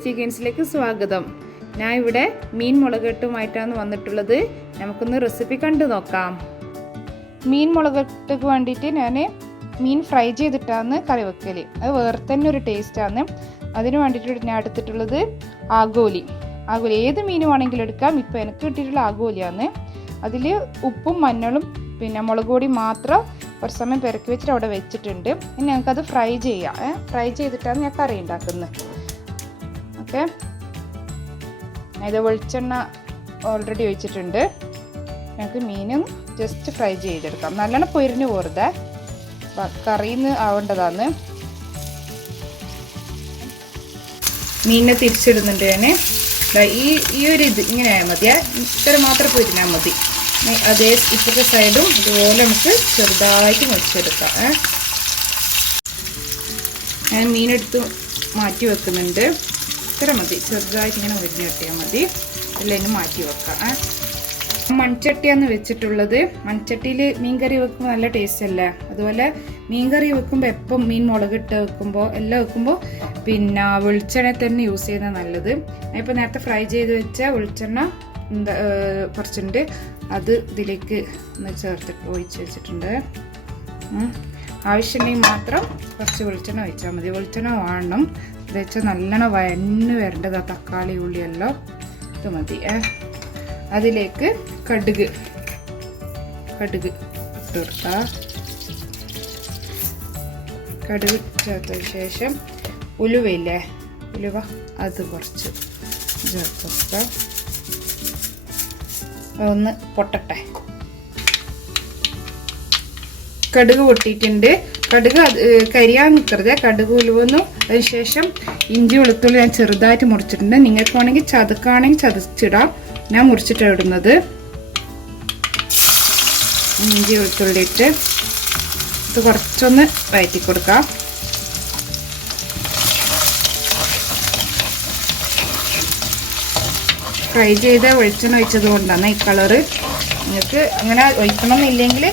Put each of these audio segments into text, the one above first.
Tasty ഗെയിംസിലേക്ക് സ്വാഗതം. ഞാൻ ഇവിടെ മീൻ മുളകിട്ടുമായിട്ടാണ് വന്നിട്ടുള്ളത്. നമുക്കൊന്ന് റെസിപ്പി കണ്ടു നോക്കാം. മീൻ മുളകിട്ടക്ക് വേണ്ടിയിട്ട് ഞാൻ മീൻ ഫ്രൈ ചെയ്തിട്ടാണ് കറി വെക്കൽ. അത് വേറെ തന്നെ ഒരു ടേസ്റ്റാണ്. അതിന് വേണ്ടിയിട്ട് ഞാൻ എടുത്തിട്ടുള്ളത് ആഗോലി. ഏത് മീൻ വേണമെങ്കിലും എടുക്കാം. ഇപ്പോൾ എനിക്ക് കിട്ടിയിട്ടുള്ള ആഗോലിയാണ്. അതിൽ ഉപ്പും മഞ്ഞളും പിന്നെ മുളക് പൊടി മാത്രം കുറച്ച് സമയം പെരക്കി വെച്ചിട്ട് അവിടെ വെച്ചിട്ടുണ്ട്. ഇനി ഞങ്ങൾക്കത് ഫ്രൈ ചെയ്യാം. ഫ്രൈ ചെയ്തിട്ടാണ് ഞാൻ കറി ഉണ്ടാക്കുന്നത്. ഓക്കെ, ഇത് വെളിച്ചെണ്ണ ഓൾറെഡി ഒഴിച്ചിട്ടുണ്ട്. ഞങ്ങൾക്ക് മീനും ജസ്റ്റ് ഫ്രൈ ചെയ്തെടുക്കാം. നല്ലോണം പൊരിഞ്ഞു പോരുതേ, കറിന്ന് ആവേണ്ടതാണ്. മീനിനെ തിരിച്ചിടുന്നുണ്ട് ഞാൻ. ഈ ഒരു ഇത് ഇങ്ങനെ ആയാൽ മതിയാ, ഇത്ര മാത്രം പൊരിഞ്ഞാൽ മതി. അതേ ഇപ്പോഴത്തെ സൈഡും ഇതുപോലെ നമുക്ക് ചെറുതായിട്ട് മുറിച്ചെടുക്കാം. ഞാൻ മീനെടുത്ത് മാറ്റി വെക്കുന്നുണ്ട്. ഇത്ര മതി, ചെറുതായിട്ട് ഇങ്ങനെ മുരിഞ്ഞ് കിട്ടിയാൽ മതി. എല്ലാം മാറ്റി വെക്കാം. മൺചട്ടിയാണ് വെച്ചിട്ടുള്ളത്. മൺചട്ടിയിൽ മീൻ കറി വെക്കുമ്പോൾ നല്ല ടേസ്റ്റ് അല്ലേ. അതുപോലെ മീൻ കറി വെക്കുമ്പോൾ എപ്പം മീൻ മുളകിട്ട് വെക്കുമ്പോൾ എല്ലാം വെക്കുമ്പോൾ പിന്നെ വെളിച്ചെണ്ണ തന്നെ യൂസ് ചെയ്യുന്നത് നല്ലത്. ഇപ്പോൾ നേരത്തെ ഫ്രൈ ചെയ്ത് വെച്ച വെളിച്ചെണ്ണ കുറച്ചുണ്ട്, അത് ഇതിലേക്ക് ഒന്ന് ചേർത്തിട്ട് ഒഴിച്ച് വെച്ചിട്ടുണ്ട്. ആവശ്യമുണ്ടെങ്കിൽ മാത്രം കുറച്ച് വെളിച്ചെണ്ണ ഒഴിച്ചാൽ മതി. വെളിച്ചെണ്ണ വേണം. ഇത് വെച്ചാൽ നല്ലോണം വഴന്ന് വരേണ്ടത്. തക്കാളി ഉള്ളിയെല്ലാം ഇത് മതി. അതിലേക്ക് കടുക് ഇട്ട് കൊടുക്കാം. കടുക് ചേർത്തതിന് ശേഷം ഉലുവയില്ലേ, ഉലുവ അത് കുറച്ച് ചേർത്ത് കൊടുക്കാം. ഒന്ന് പൊട്ടട്ടെ. കടുക് പൊട്ടിയിട്ടുണ്ട്. കടുക് കരിയാൻ നിൽക്കരുത്. കടുക് ഉലുവന്നു. അതിനുശേഷം ഇഞ്ചി വെളുത്തുള്ളി ഞാൻ ചെറുതായിട്ട് മുറിച്ചിട്ടുണ്ട്. നിങ്ങൾക്ക് വേണമെങ്കിൽ ചതക്കാണെങ്കിൽ ചതച്ചിടാം. ഞാൻ മുറിച്ചിട്ടാണ് ഇടുന്നത്. ഇഞ്ചി വെളുത്തുള്ളി ഇട്ട് ഇത് കുറച്ചൊന്ന് വഴറ്റി കൊടുക്കാം. ഫ്രൈ ചെയ്ത വെളിച്ചെണ്ണ ഒഴിച്ചത് കൊണ്ടാണ് ഈ കളറ്. നിങ്ങൾക്ക് അങ്ങനെ ഒഴിക്കണമെന്നില്ലെങ്കിൽ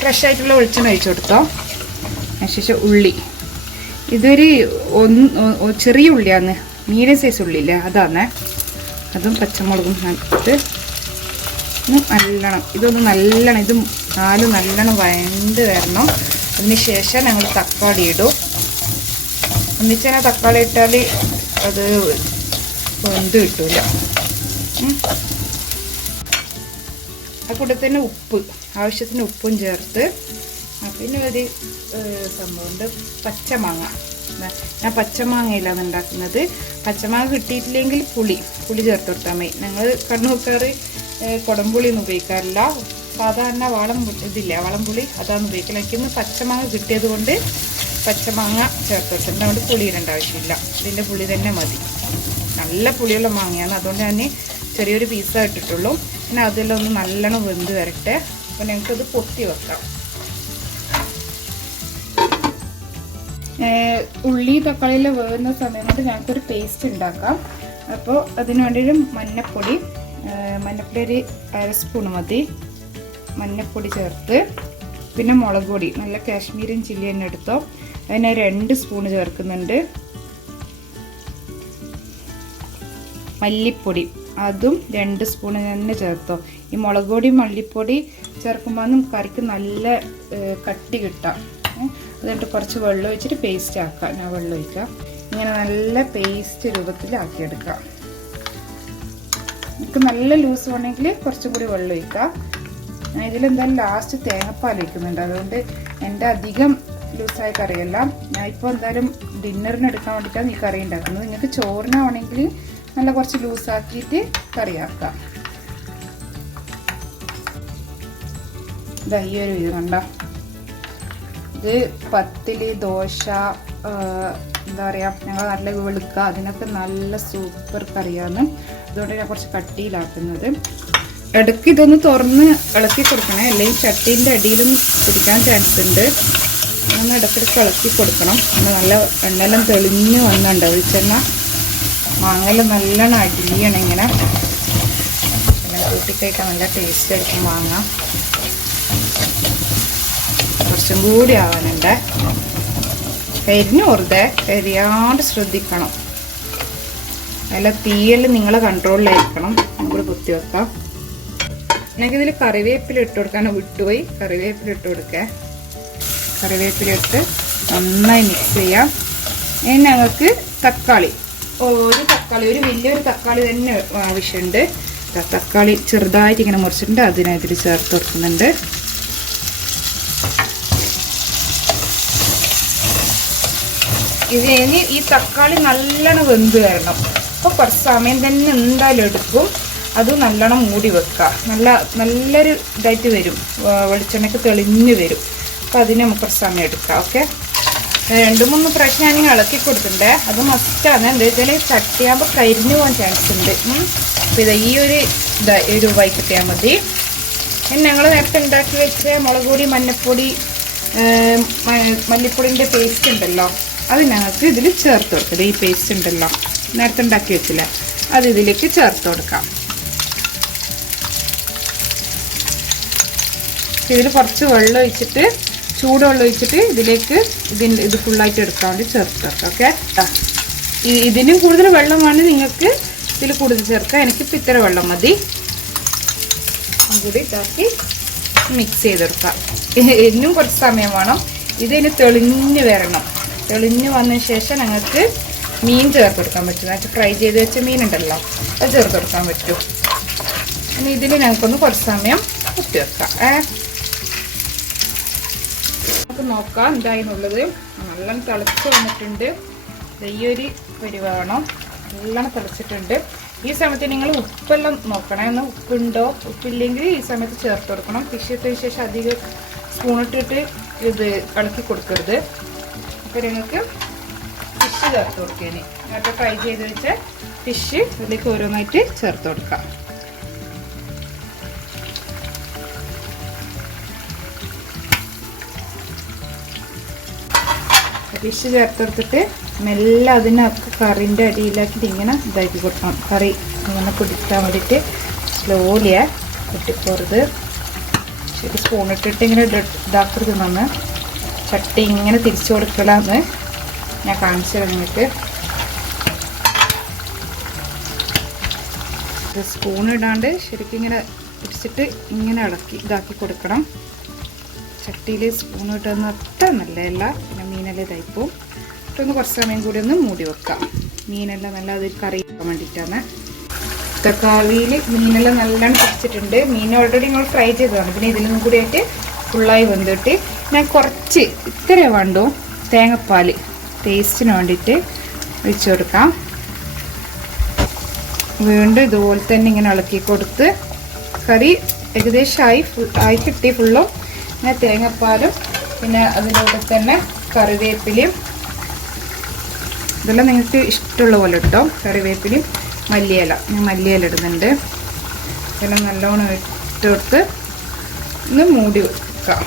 ഫ്രഷ് ആയിട്ടുള്ള വെളിച്ചെണ്ണ ഒഴിച്ചു കൊടുത്തോ. അതിനുശേഷം ഉള്ളി, ഇതൊരു ചെറിയ ഉള്ളിയാണ്, മീഡിയം സൈസ് ഉള്ളിയില്ലേ അതാണ്. അതും പച്ചമുളകും ഇട്ട് നല്ലോണം ഇത് നല്ലോണം വഴണ്ട് വരണം. അതിന് ശേഷം ഞങ്ങൾ തക്കാളി ഇടും. ഒന്നിച്ചനെ തക്കാളി ഇട്ടാൽ അത് വെന്ത് കിട്ടൂല. ആ കൂടെ തന്നെ ഉപ്പ്, ആവശ്യത്തിന് ഉപ്പും ചേർത്ത്. പിന്നെ ഒരു സംഭവമുണ്ട്, പച്ചമാങ്ങ. ഞാൻ പച്ചമാങ്ങയിലാണ് ഉണ്ടാക്കുന്നത്. പച്ചമാങ്ങ കിട്ടിയിട്ടില്ലെങ്കിൽ പുളി ചേർത്ത് കൊടുത്താൽ മതി. ഞങ്ങൾ കണ്ണൂർക്കാറ് കുടംപുളിയൊന്നും ഉപയോഗിക്കാറില്ല. സാധാരണ വളംപുളി അതാണ് ഉപയോഗിക്കൽ. എനിക്കൊന്ന് പച്ചമാങ്ങ കിട്ടിയത് കൊണ്ട് പച്ചമാങ്ങ ചേർത്ത് കൊടുത്തിട്ടുണ്ട്. അതുകൊണ്ട് പുളി ഇടേണ്ട ആവശ്യമില്ല. ഇതിൻ്റെ പുളി തന്നെ മതി. നല്ല പുളിയുള്ള മാങ്ങയാണ്, അതുകൊണ്ട് ഞാൻ ചെറിയൊരു പീസാണ് ഇട്ടിട്ടുള്ളൂ. പിന്നെ അതെല്ലാം ഒന്ന് നല്ലോണം വെന്ത് വരട്ടെ. അപ്പോൾ ഞങ്ങൾക്കത് പൊത്തി വെക്കാം. ഉള്ളി തക്കാളിയിൽ വേവുന്ന സമയം കൊണ്ട് ഞങ്ങൾക്കൊരു പേസ്റ്റ് ഉണ്ടാക്കാം. അപ്പോൾ അതിന് വേണ്ടിയിട്ട് മഞ്ഞപ്പൊടി ഒരു 1/2 സ്പൂൺ മതി. മഞ്ഞപ്പൊടി ചേർത്ത് പിന്നെ മുളക് പൊടി, നല്ല കാശ്മീരിയൻ ചില്ലി തന്നെ എടുത്തോ. അതിന് 2 സ്പൂൺ ചേർക്കുന്നുണ്ട്. മല്ലിപ്പൊടി അതും 2 സ്പൂൺ തന്നെ ചേർത്തോ. ഈ മുളക് പൊടി മല്ലിപ്പൊടി ചേർക്കുമ്പോൾ കറിക്ക് നല്ല കട്ടി കിട്ടാം. എന്നിട്ട് കുറച്ച് വെള്ളം ഒഴിച്ചിട്ട് പേസ്റ്റ് ആക്കാം. ഞാൻ വെള്ളം ഒഴിക്കാം. ഇങ്ങനെ നല്ല പേസ്റ്റ് രൂപത്തിലാക്കിയെടുക്കാം. എനിക്ക് നല്ല ലൂസ് വേണമെങ്കിൽ കുറച്ചും കൂടി വെള്ളം ഒഴിക്കാം. ഞാൻ ഇതിലെന്തായാലും ലാസ്റ്റ് തേങ്ങാപ്പാൽ ഒഴിക്കുന്നുണ്ട്. അതുകൊണ്ട് എൻ്റെ അധികം ലൂസായ കറിയല്ല. ഞാൻ ഇപ്പോൾ എന്തായാലും ഡിന്നറിന് എടുക്കാൻ വേണ്ടിയിട്ടാണ് ഈ കറി ഉണ്ടാക്കുന്നത്. നിങ്ങൾക്ക് ചോറിനാണെങ്കിൽ നല്ല കുറച്ച് ലൂസാക്കിയിട്ട് കറിയാക്കാം. ഈ ഒരു ഇത് കണ്ട, ഇത് പത്തില് ദോശ എന്താ പറയുക, ഞങ്ങൾ നല്ല വെളുക്ക അതിനൊക്കെ നല്ല സൂപ്പർ കറിയാണ്. അതുകൊണ്ട് ഞാൻ കുറച്ച് കട്ടിയിലാക്കുന്നത്. ഇടയ്ക്ക് ഇതൊന്ന് തുറന്ന് ഇളക്കി കൊടുക്കണേ, അല്ലെങ്കിൽ ചട്ടീൻ്റെ അടിയിലും പിടിക്കാൻ ചാൻസ് ഉണ്ട്. ഒന്ന് ഇടയ്ക്കിടയ്ക്ക് ഇളക്കി കൊടുക്കണം. നല്ല എണ്ണയെല്ലാം തെളിഞ്ഞ് വന്നുണ്ട്. വെളിച്ചെണ്ണ മാങ്ങയെല്ലാം നല്ലോണം അടിയണം. ഇങ്ങനെ കൂട്ടിക്കഴിക്കാൻ നല്ല ടേസ്റ്റ് ആയിരിക്കും മാങ്ങ. കുറച്ചും കൂടി ആവാനുണ്ട്. കരിഞ്ഞു വെറുതെ കരിയാണ്ട് ശ്രദ്ധിക്കണം. നല്ല തീയെല്ലാം നിങ്ങളെ കൺട്രോളിലായിരിക്കണം. നമുക്ക് കുത്തി വെക്കാം. എനിക്കിതിൽ കറിവേപ്പില ഇട്ട് കൊടുക്കാൻ വിട്ടുപോയി. കറിവേപ്പില ഇട്ട് കൊടുക്കുക. കറിവേപ്പില ഇട്ട് നന്നായി മിക്സ് ചെയ്യാം. ഇനി ഞങ്ങൾക്ക് തക്കാളി, ഒരു വലിയൊരു തക്കാളി തന്നെ ആവശ്യമുണ്ട്. തക്കാളി ചെറുതായിട്ട് ഇങ്ങനെ മുറിച്ചിട്ടുണ്ട്, അതിനകത്തിൽ ചേർത്ത് കൊടുക്കുന്നുണ്ട്. ഇതിന് ഈ തക്കാളി നല്ലോണം വെന്ത് വരണം. അപ്പോൾ കുറച്ച് സമയം തന്നെ എന്തായാലും എടുക്കും. അത് നല്ലോണം മൂടി വെക്കുക. നല്ലൊരു ഇതായിട്ട് വരും, വെളിച്ചെണ്ണയ്ക്ക് തെളിഞ്ഞ് വരും. അപ്പോൾ അതിന് നമുക്ക് കുറച്ച് സമയം എടുക്കാം. ഓക്കെ, 2-3 പ്രാവശ്യം ഞാനിങ്ങനെ ഇളക്കി കൊടുത്തിട്ടുണ്ട്. അത് മസ്റ്റാണ്. എന്താ വെച്ചാൽ ചട്ടിയാകുമ്പോൾ കരിഞ്ഞു പോകാൻ ചാൻസ് ഉണ്ട്. അപ്പോൾ ഇത് ഈ ഒരു രൂപയിൽ കിട്ടിയാൽ മതി. ഞങ്ങൾ നേരത്തെ ഉണ്ടാക്കി വെച്ച മുളക് പൊടി, മഞ്ഞൾപ്പൊടി, മല്ലിപ്പൊടിൻ്റെ പേസ്റ്റ് ഉണ്ടല്ലോ, അത് ഞങ്ങൾക്ക് ഇതിൽ ചേർത്ത് കൊടുക്കുക. ഈ പേസ്റ്റ് ഉണ്ടല്ലോ നേരത്തെ ഉണ്ടാക്കി വെച്ചില്ല, അത് ഇതിലേക്ക് ചേർത്ത് കൊടുക്കാം. ഇതിൽ കുറച്ച് വെള്ളം ഒഴിച്ചിട്ട്, ചൂടുവെള്ളം ഒഴിച്ചിട്ട് ഇതിലേക്ക് ഇത് ഫുള്ളായിട്ട് എടുക്കാൻ വേണ്ടി ചേർത്ത് വെക്കാം. ഓക്കെ, ഇതിനും കൂടുതൽ വെള്ളം വേണം നിങ്ങൾക്ക് ഇതിൽ കൂടുതൽ ചേർക്കാം. എനിക്കിപ്പോൾ ഇത്ര വെള്ളം മതി. കൂടി ഇതാക്കി മിക്സ് ചെയ്തെടുക്കാം. ഇന്നും കുറച്ച് സമയം വേണം. ഇതിന് തെളിഞ്ഞ് വരണം. തെളിഞ്ഞ് വന്നതിന് ശേഷം ഞങ്ങൾക്ക് മീൻ ചേർത്ത് കൊടുക്കാൻ പറ്റും. എന്നിട്ട് ഫ്രൈ ചെയ്ത് വെച്ച മീനുണ്ടല്ലോ, അത് ചേർത്ത് കൊടുക്കാൻ പറ്റും. ഇനി ഇതിൽ ഞങ്ങൾക്കൊന്ന് കുറച്ച് സമയം കുത്തി വെക്കാം. നമുക്ക് നോക്കാം എന്തായിരുന്നുള്ളത്. നല്ലോണം തിളച്ച് വന്നിട്ടുണ്ട്. ഈ ഒരു പരിവാണം നല്ലോണം തിളച്ചിട്ടുണ്ട്. ഈ സമയത്ത് നിങ്ങൾ ഉപ്പെല്ലാം നോക്കണം. ഒന്ന് ഉപ്പുണ്ടോ, ഉപ്പില്ലെങ്കിൽ ഈ സമയത്ത് ചേർത്ത് കൊടുക്കണം. ഫിഷ് ഇട്ടതിന് ശേഷം അധികം സ്പൂണിട്ടിട്ട് ഇത് ഇളക്കി കൊടുക്കരുത്. അപ്പോൾ നിങ്ങൾക്ക് ഫിഷ് ചേർത്ത് കൊടുക്കുക. നേരത്തെ ഫ്രൈ ചെയ്ത് വെച്ച ഫിഷ് ഇതിലേക്ക് ഓരോന്നായിട്ട് ചേർത്ത് കൊടുക്കാം. ഫിഷ് ചേർത്തെടുത്തിട്ട് മെല്ലെ അതിനൊക്കെ കറിൻ്റെ അടിയിലാക്കിയിട്ട് ഇങ്ങനെ ഇതാക്കി കൊടുക്കണം. കറി ഇങ്ങനെ കുടിക്കാൻ വേണ്ടിയിട്ട് സ്ലോലിയാ കുട്ടിപ്പോറുത്. ശരി, സ്പൂണിട്ടിട്ട് ഇങ്ങനെ ഇതാക്കരുത്. നിന്ന് ചട്ടി ഇങ്ങനെ തിരിച്ചു കൊടുക്കലാന്ന് ഞാൻ കാണിച്ചു തരാം നിങ്ങൾക്ക്. സ്പൂൺ ഇടാണ്ട് ശരിക്കും ഇങ്ങനെ പിടിച്ചിട്ട് ഇങ്ങനെ ഇതാക്കി കൊടുക്കണം. ചട്ടിയിൽ സ്പൂൺ ഇട്ടുന്ന ഒറ്റ നല്ലതല്ല. പിന്നെ മീനെല്ലാം ഇതായിപ്പോവും. ഇട്ടൊന്ന് കുറച്ച് സമയം കൂടി ഒന്ന് മൂടി വെക്കാം. മീനെല്ലാം നല്ല അത് കറി വെക്കാൻ വേണ്ടിയിട്ടാണ്. തക്കാളിയിൽ മീനെല്ലാം നല്ലോണം പിടിച്ചിട്ടുണ്ട്. മീൻ ഓൾറെഡി നമ്മൾ ഫ്രൈ ചെയ്തതാണ്. പിന്നെ ഇതിലൊന്നും കൂടി ആയിട്ട് ഫുള്ളായി വെന്തിട്ട് ഞാൻ കുറച്ച് ഇത്ര വേണ്ടോ തേങ്ങാപ്പാൽ ടേസ്റ്റിന് വേണ്ടിയിട്ട് ഒഴിച്ചു കൊടുക്കാം. വീണ്ടും ഇതുപോലെ തന്നെ ഇങ്ങനെ ഇളക്കി കൊടുത്ത് കറി ഏകദേശം ആയി കിട്ടി ഫുള്ളും. പിന്നെ തേങ്ങാപ്പാലും പിന്നെ അതിൻ്റെ കൂടെ തന്നെ കറിവേപ്പിലയും ഇതെല്ലാം നിങ്ങൾക്ക് ഇഷ്ടമുള്ള പോലെ ഇട്ടോ. കറിവേപ്പിലയും മല്ലിയില, ഞാൻ മല്ലിയില ഇടുന്നുണ്ട്. ഇതെല്ലാം നല്ലോണം ഇട്ട് കൊടുത്ത് ഒന്ന് മൂടി വെക്കാം.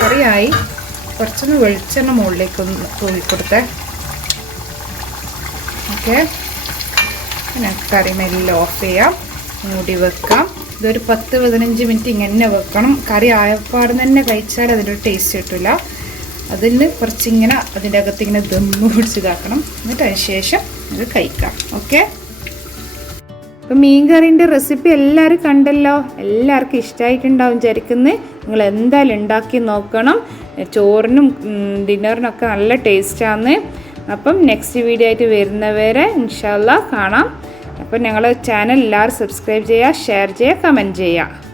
കറിയായി. കുറച്ചൊന്ന് വെളിച്ചെണ്ണ മുകളിലേക്കൊന്ന് തൂക്കിക്കൊടുത്തേ. ഓക്കെ, പിന്നെ കറി മെല്ലെ ഓഫ് ചെയ്യാം, മൂടി വെക്കാം. ഇതൊരു 10-15 മിനിറ്റ് ഇങ്ങനെ വെക്കണം. കറി ആയപ്പാട് തന്നെ കഴിച്ചാൽ അതിൻ്റെ ടേസ്റ്റ് കിട്ടില്ല. അതിന് കുറച്ചിങ്ങനെ അതിൻ്റെ അകത്ത് ഇങ്ങനെ ദമ്മ് പിടിച്ചിതാക്കണം. എന്നിട്ട് അതിന് ശേഷം അത് കഴിക്കാം. ഓക്കെ, അപ്പം മീൻ കറീൻ്റെ റെസിപ്പി എല്ലാവരും കണ്ടല്ലോ. എല്ലാവർക്കും ഇഷ്ടമായിട്ടുണ്ടാവും വിചാരിക്കുന്നത്. നിങ്ങൾ എന്തായാലും ഉണ്ടാക്കി നോക്കണം. ചോറിനും ഡിന്നറിനൊക്കെ നല്ല ടേസ്റ്റാണ്. അപ്പം നെക്സ്റ്റ് വീഡിയോ ആയിട്ട് വരുന്നവരെ ഇൻഷാ അല്ലാഹ് കാണാം. അപ്പം ഞങ്ങളുടെ ചാനൽ എല്ലാവരും സബ്സ്ക്രൈബ് ചെയ്യുക, ഷെയർ ചെയ്യുക, കമൻറ്റ് ചെയ്യുക.